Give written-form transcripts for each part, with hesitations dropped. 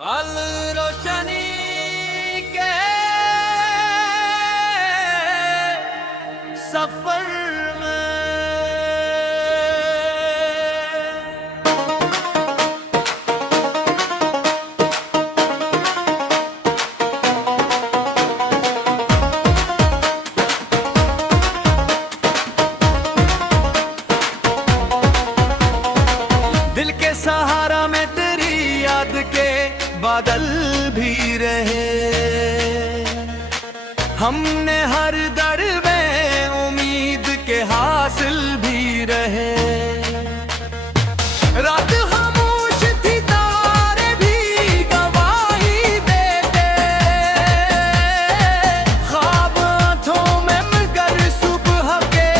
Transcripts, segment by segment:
अल रोशनी के सफर में दिल के सहारा में तेरी याद के बादल भी रहे। हमने हर दर में उम्मीद के हासिल भी रहे। रात खामोश थी, तारे भी गवाही देते। ख्वाब आंखों में मगर सुबह के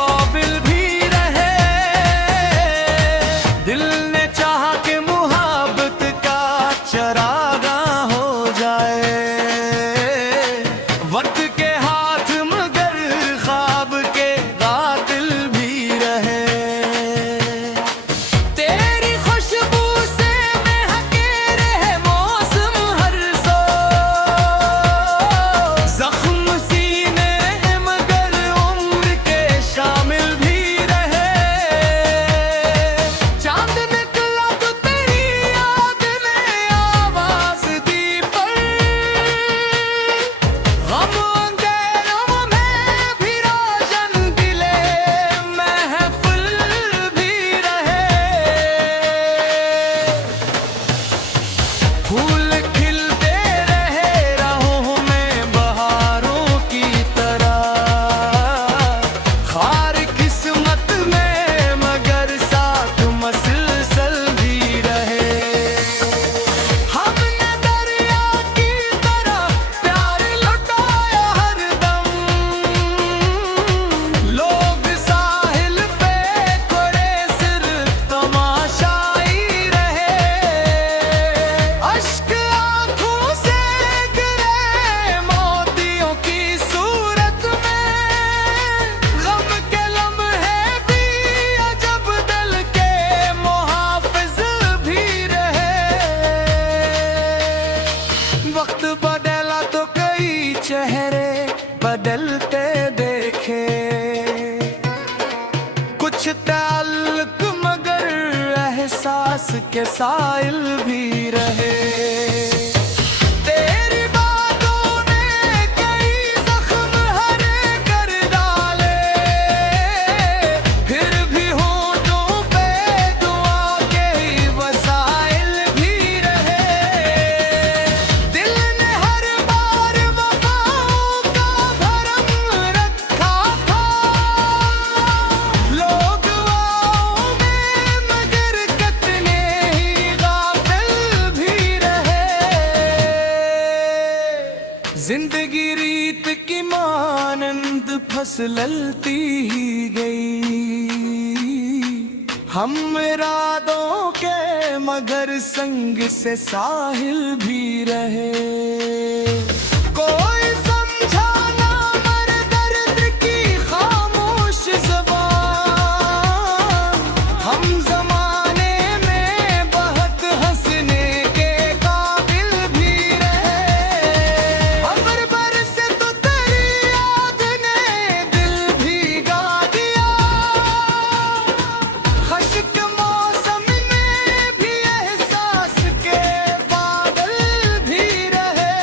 काबिल भी रहे। दिल ने चाहा कि मुहब्बत का चरागा हो जाए। वक्त के हाथ मगर ख्वाब के कातिल भी रहे। तेरी खुशबू से महके रहे मौसम हर सो। जख्म सीने मगर उम्र के शामिल भी रहे। चांद निकला तो तेरी याद ने आवाज दी, पर गम अंधेरों में भी रोशन दिले महफिल भी रहे। फूल खिलते रहे राहों में बहारों की तरह। हार किस्मत में मगर साथ मसलसल भी रहे। हमने दरिया की तरह प्यार लुटाया हरदम। लोग साहिल पे खड़े सिर तमाशाई रहे। अश्क आंखों से गिरे मोतियों की सूरत में। गम के लम्हे भी अजब दिल के मुहाफिज भी रहे। वक्त बदला तो कई चेहरे बदलते देखे। कुछ ताल्लुक मगर एहसास के साइल भी रहे। तेरी बातों ने कई जख्म हरे कर डाले। फिर भी होठों पे दुआ के ही वसाइल भी रहे। दिल ने हर बार वफाओं का भरम रखा था। लोग वाओं में मगर कितने ही गाफिल भी रहे। जिंदगी रीत की मानंद फसलती ही गई। हम इरादों के मगर संग से साहिल भी रहे। कोई समझा ना मर दर्द की खामोश ज़बान। हम जमाने में बहुत हंसने के काबिल भी रहे। अमर बरसे तो तेरी याद ने दिल भीगा दिया। खश्क मौसम में भी एहसास के बादल भी रहे।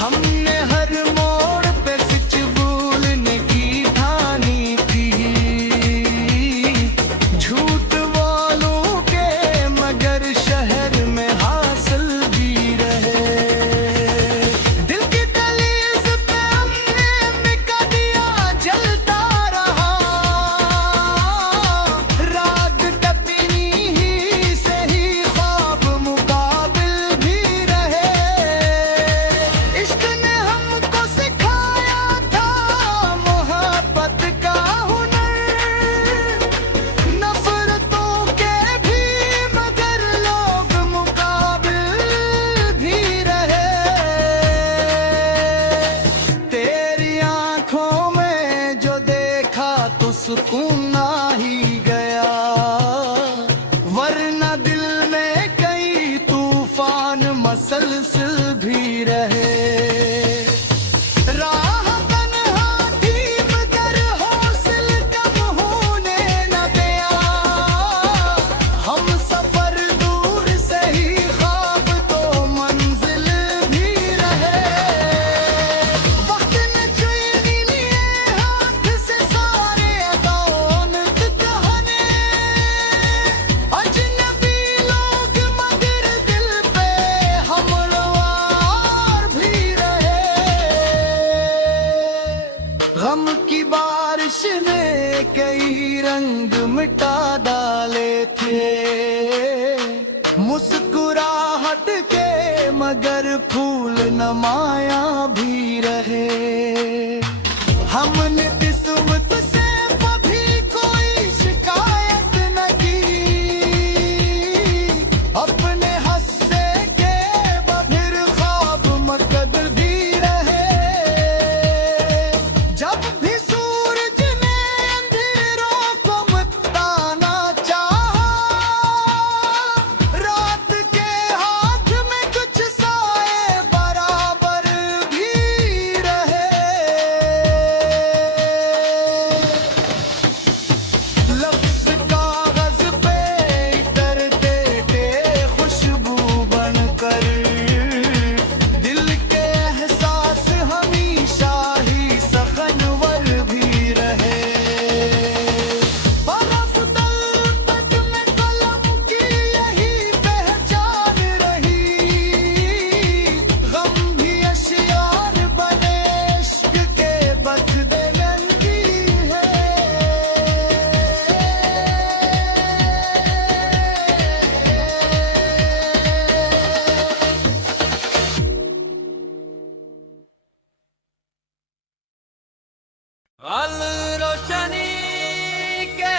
हमने हर मोड़ पे सच बोलने की ठानी थी। झूठ वालों के मगर शहर में हासिल भी रहे। दिल की दहलीज पे हमने मिटा दिया, जलता रहा। रात टपनी ही सही ख्वाब मुकाबिल भी रहे। इश्क ने हमको सिखाया था मोहब्बत का हुनर। नफरतों के भी मगर लोग मुकाबिल भी रहे। तेरी आंखों में जो देखा तो सुकून आ ही गया। रहे। राह तन्हा थी मगर हौसल कम होने न दिया, हम सफर दूर से ही ख्वाब तो मंजिल भी रहे। वक्त ने चुनी लिए हाथ से सारे दौलत कहने, अजनबी लोग मगर दिल पे हमलावर भी रहे। गम की बारिश ने कई रंग मिटा डाले थे, मुस्कुराहट के मगर फूल नमाया भी रहे। हमने किस्मत से कभी कोई शिकायत न की, अपने हस्से के बधिर ख्वाब मकदर भी रहे। जब भी सूरज ने अंधेरों को मिटाना चाहा, रात के हाथ में कुछ साए बराबर भी रहे। लफ्ज़ कागज़ पे उतरते थे खुशबू बनकर, दिल के एहसास हमेशा ही सखनवर भी रहे। बरफ़ तलपट में कलम की यही पहचान रही, गम भी अशियार बने इश्क के बदले रंगी है। अल रोशनी के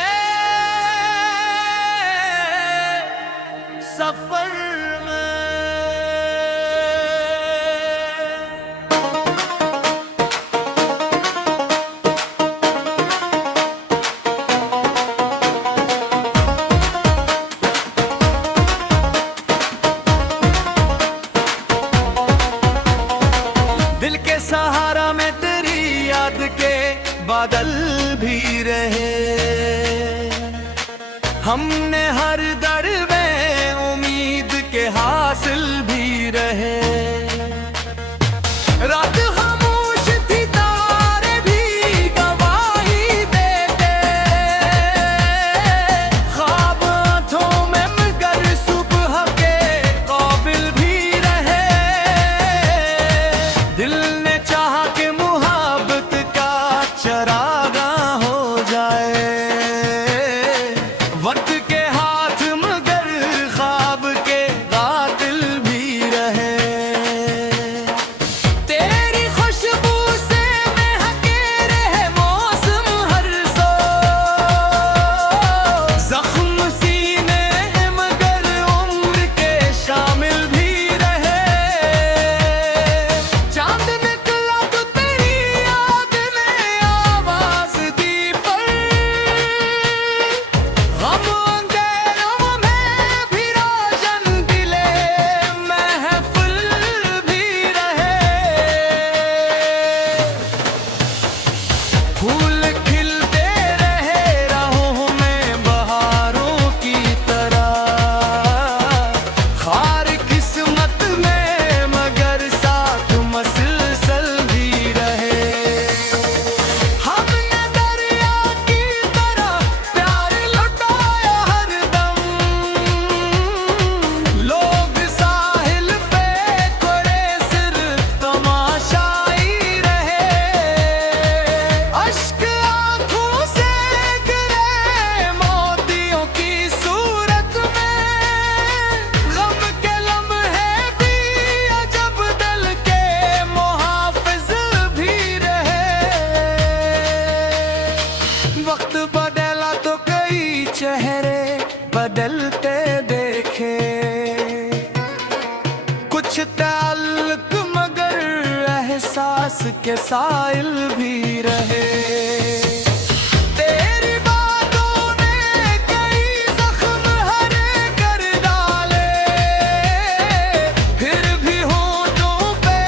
सफर में दिल के सहारा में तेरी याद के बादल भी रहे। हमने हर दर में उम्मीद के हासिल भी रहे। रात खामोश थी तारे भी गवाही देते, ख्वाब आँखों में मगर सुबह के काबिल भी रहे। दिल ने चाहा कि मुहब्बत का चरागा हो जाए, वक्त के हाथ मगर ख्वाब के कातिल भी रहे। तेरी खुशबू से महके रहे मौसम हर सो, जख्म सीने मगर उम्र के शामिल भी रहे। चांद निकला तो तेरी याद ने आवाज दी पर, गम अंधेरों में भी रोशन दिले महफिल भी रहे। फूल खिलते रहे राहों में बहारों की तरह, खार किस्मत में मगर साथ मसलसल भी रहे। हमने दरिया की तरह प्यार लुटाया हरदम, लोग साहिल पे खड़े सिर तमाशाई रहे। अश्क आँखों से गिरे मोतियों की सूरत में, गम के लम्हे भी अजब दिल के मुहाफिज भी रहे। वक्त बदला तो कई चेहरे बदलते देखे, कुछ ताल्लुक मगर एहसास के साइल भी रहे। तेरी बातों ने कई जख्म हरे कर डाले, फिर भी होठों पे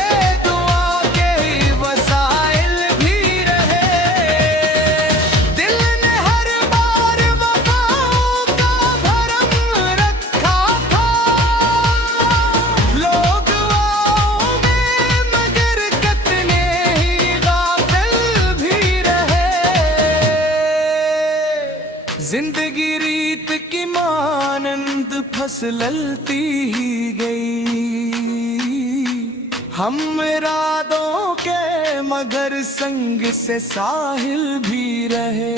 फसलती ही गई। हम इरादों के मगर संग से साहिल भी रहे।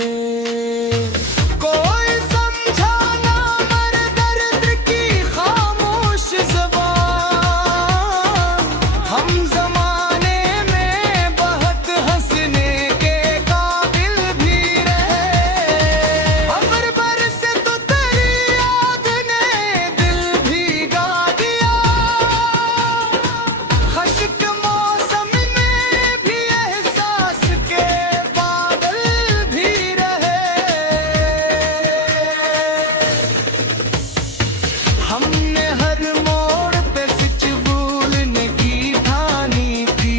कोई समझा ना मर दर्द की खामोश ज़बान। हम जमाने में बहुत हंसने के काबिल भी रहे। अमर बरसे तो तेरी याद ने दिल भिगा दिया। खश्क मौसम में भी एहसास के बादल भी रहे। हमने हर मोड़ पे सच बोलने की ठानी थी।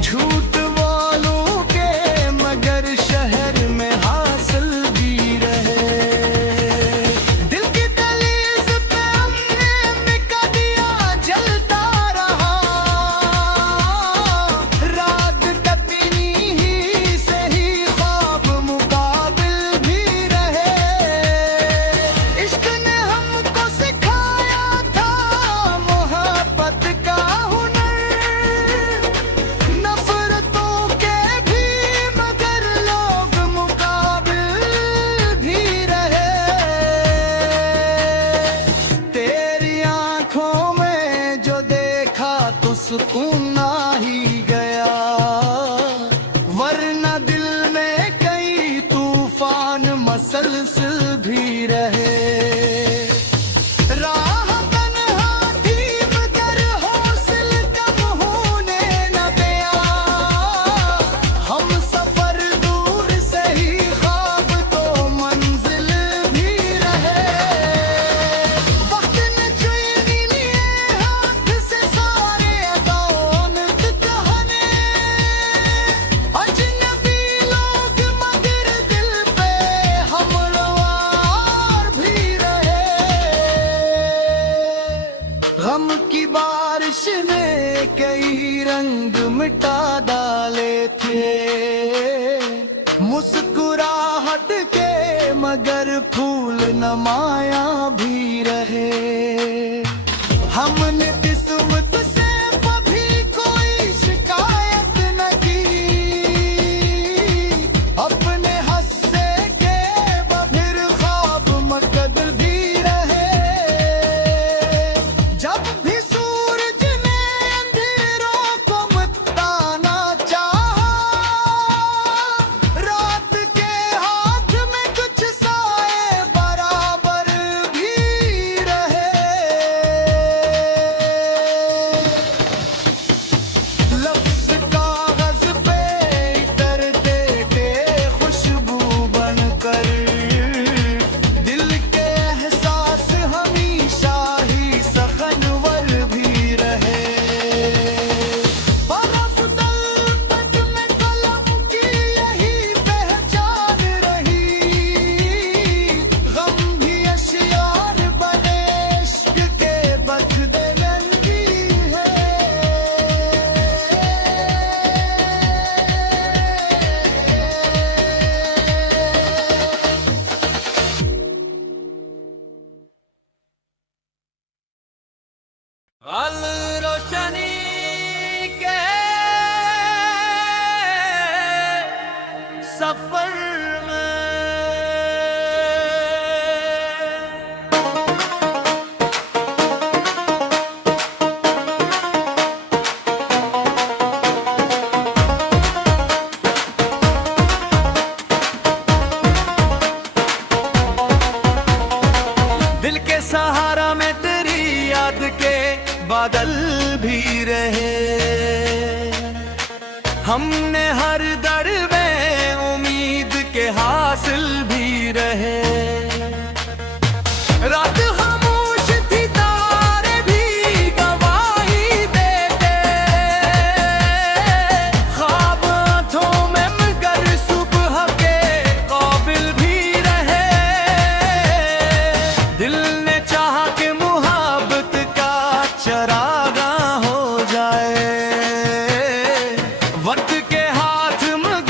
झूठ वालों के मगर शहर में हासिल भी रहे। दिल की दहलीज पे हमने मिटा दिया जलता रहा। रात तपनी ही सही ख्वाब मुकाबिल भी रहे। इश्क ने हमको सिखाया था मोहब्बत का हुनर। नफरतों के भी मगर लोग मुकाबिल भी रहे। तेरी आंखों में जो देखा तो सुकून आ ही गया। वरना दिल में कई तूफान मसलसल भी रहे। राह तन्हा थी मगर हौसल कम होने न दिया। हम सफर दूर से ही ख्वाब तो मंजिल भी रहे। वक्त ने चुनी लिए हाथ से सारे दौलत कहने। अजनबी लोग मगर दिल पे हमलावर भी रहे। गम की बारिश ने कई रंग मिटा डाले थे। मुस्कुराहट के मगर फूल नमाया भी रहे। हमने किस्मत से कभी कोई शिकायत न की। अपने हस्से के बधिर ख्वाब मकदर भी रहे। जब भी सूरज ने अंधेरों को मिटाना चाहा। रात के हाथ में कुछ साए बराबर भी रहे। लफ्ज़ कागज़ पे उतरते थे खुशबू बनकर। दिल के एहसास हमेशा ही सखनवर भी रहे। बरफ़ तलपट में कलम की यही पहचान रही। गम भी अशियार बने इश्क के बदले रंगी है। अल रोशनी के सफर में दिल के सहारा में तेरी याद के बादल भी रहे। हमने हर दर में उम्मीद के हासिल भी रहे। रात खामोश थी तारे भी गवाही देते। ख्वाब आँखों में मगर सुबह के काबिल भी रहे। दिल ने चाहा कि मुहब्बत का चरागा हो जाए। वक्त के हाथ मगर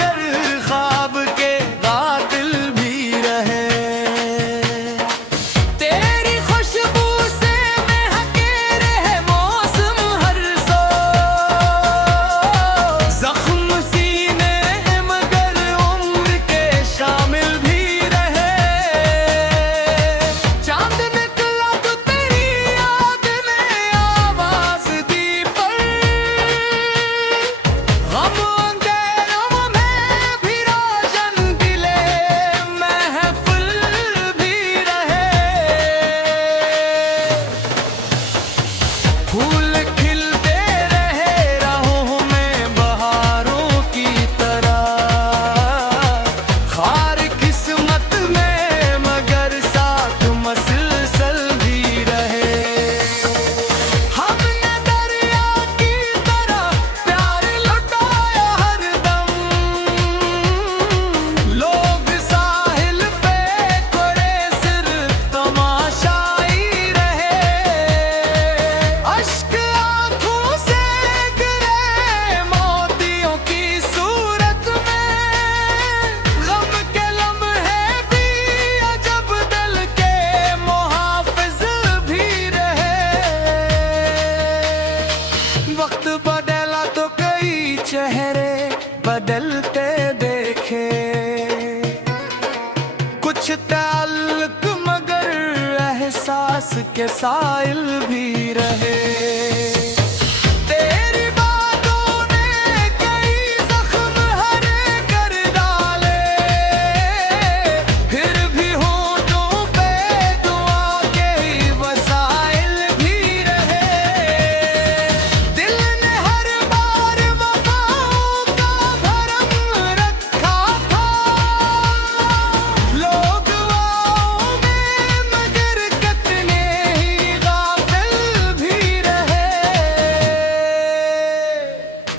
एहसास के साइल भी रहे।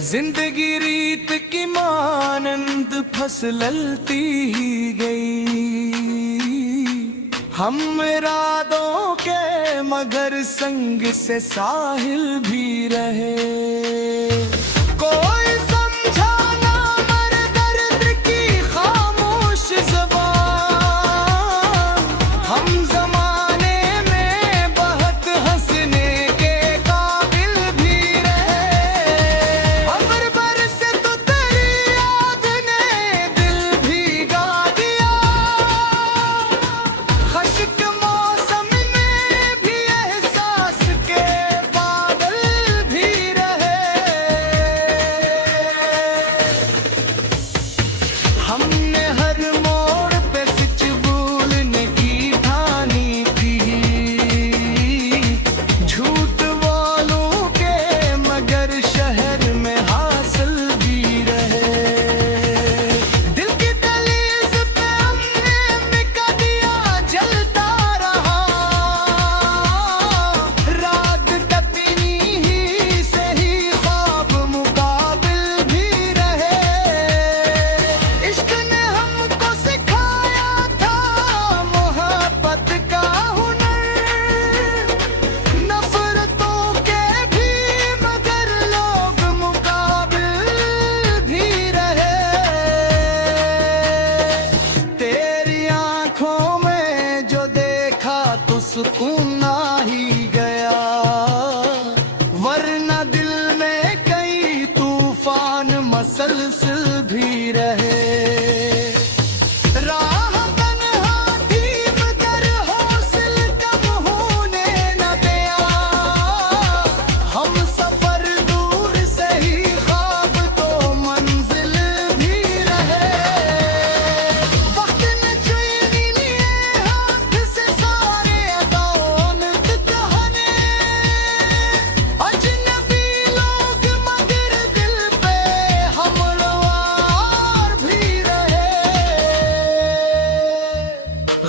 जिंदगी रीत की मानंद फसलती ही गई, हम इरादों के मगर संग से साहिल भी रहे। कोई समझा ना मर दर्द की खामोश ज़बान, हम ज़माने में बहुत हंसने के काबिल भी रहे। अमर बरसे तो तेरी याद ने दिल भिगा दिया, खश्क मौसम में भी एहसास के बादल भी रहे। हमने हर मोड़ पे सच बोलने की ठानी थी, झूठ वालों के मगर शहर में हासिल भी रहे। दिल की दहलीज पे हमने मिटा दिया, जलता रहा रात टपनी ही सही, ख्वाब मुकाबिल भी रहे। इश्क ने हमको सिखाया था मोहब्बत का हुनर, नफरतों के भी मगर लोग मुकाबिल भी रहे। तेरी आंखों में जो देखा तो सुकून आ ही गया, वरना दिल में कई तूफान मसलसिल भी रहे। राह तन्हा थी मगर हौसल कम होने न दिया, हम सफर दूर से ही ख्वाब तो मंजिल भी रहे। वक्त ने चुनी लिए हाथ से सारे दौलत कहने, अजनबी लोग मगर दिल पे हमलवार भी रहे।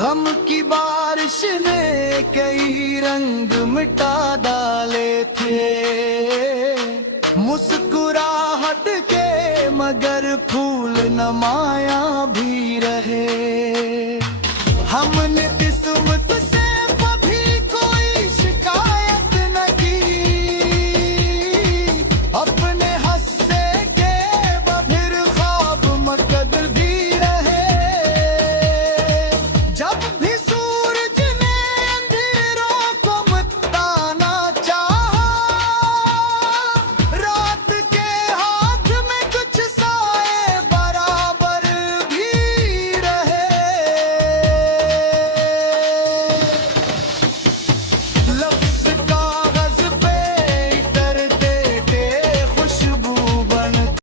गम की बारिश ने कई रंग मिटा डाले थे, मुस्कुराहट के मगर फूल नमाया भी रहे।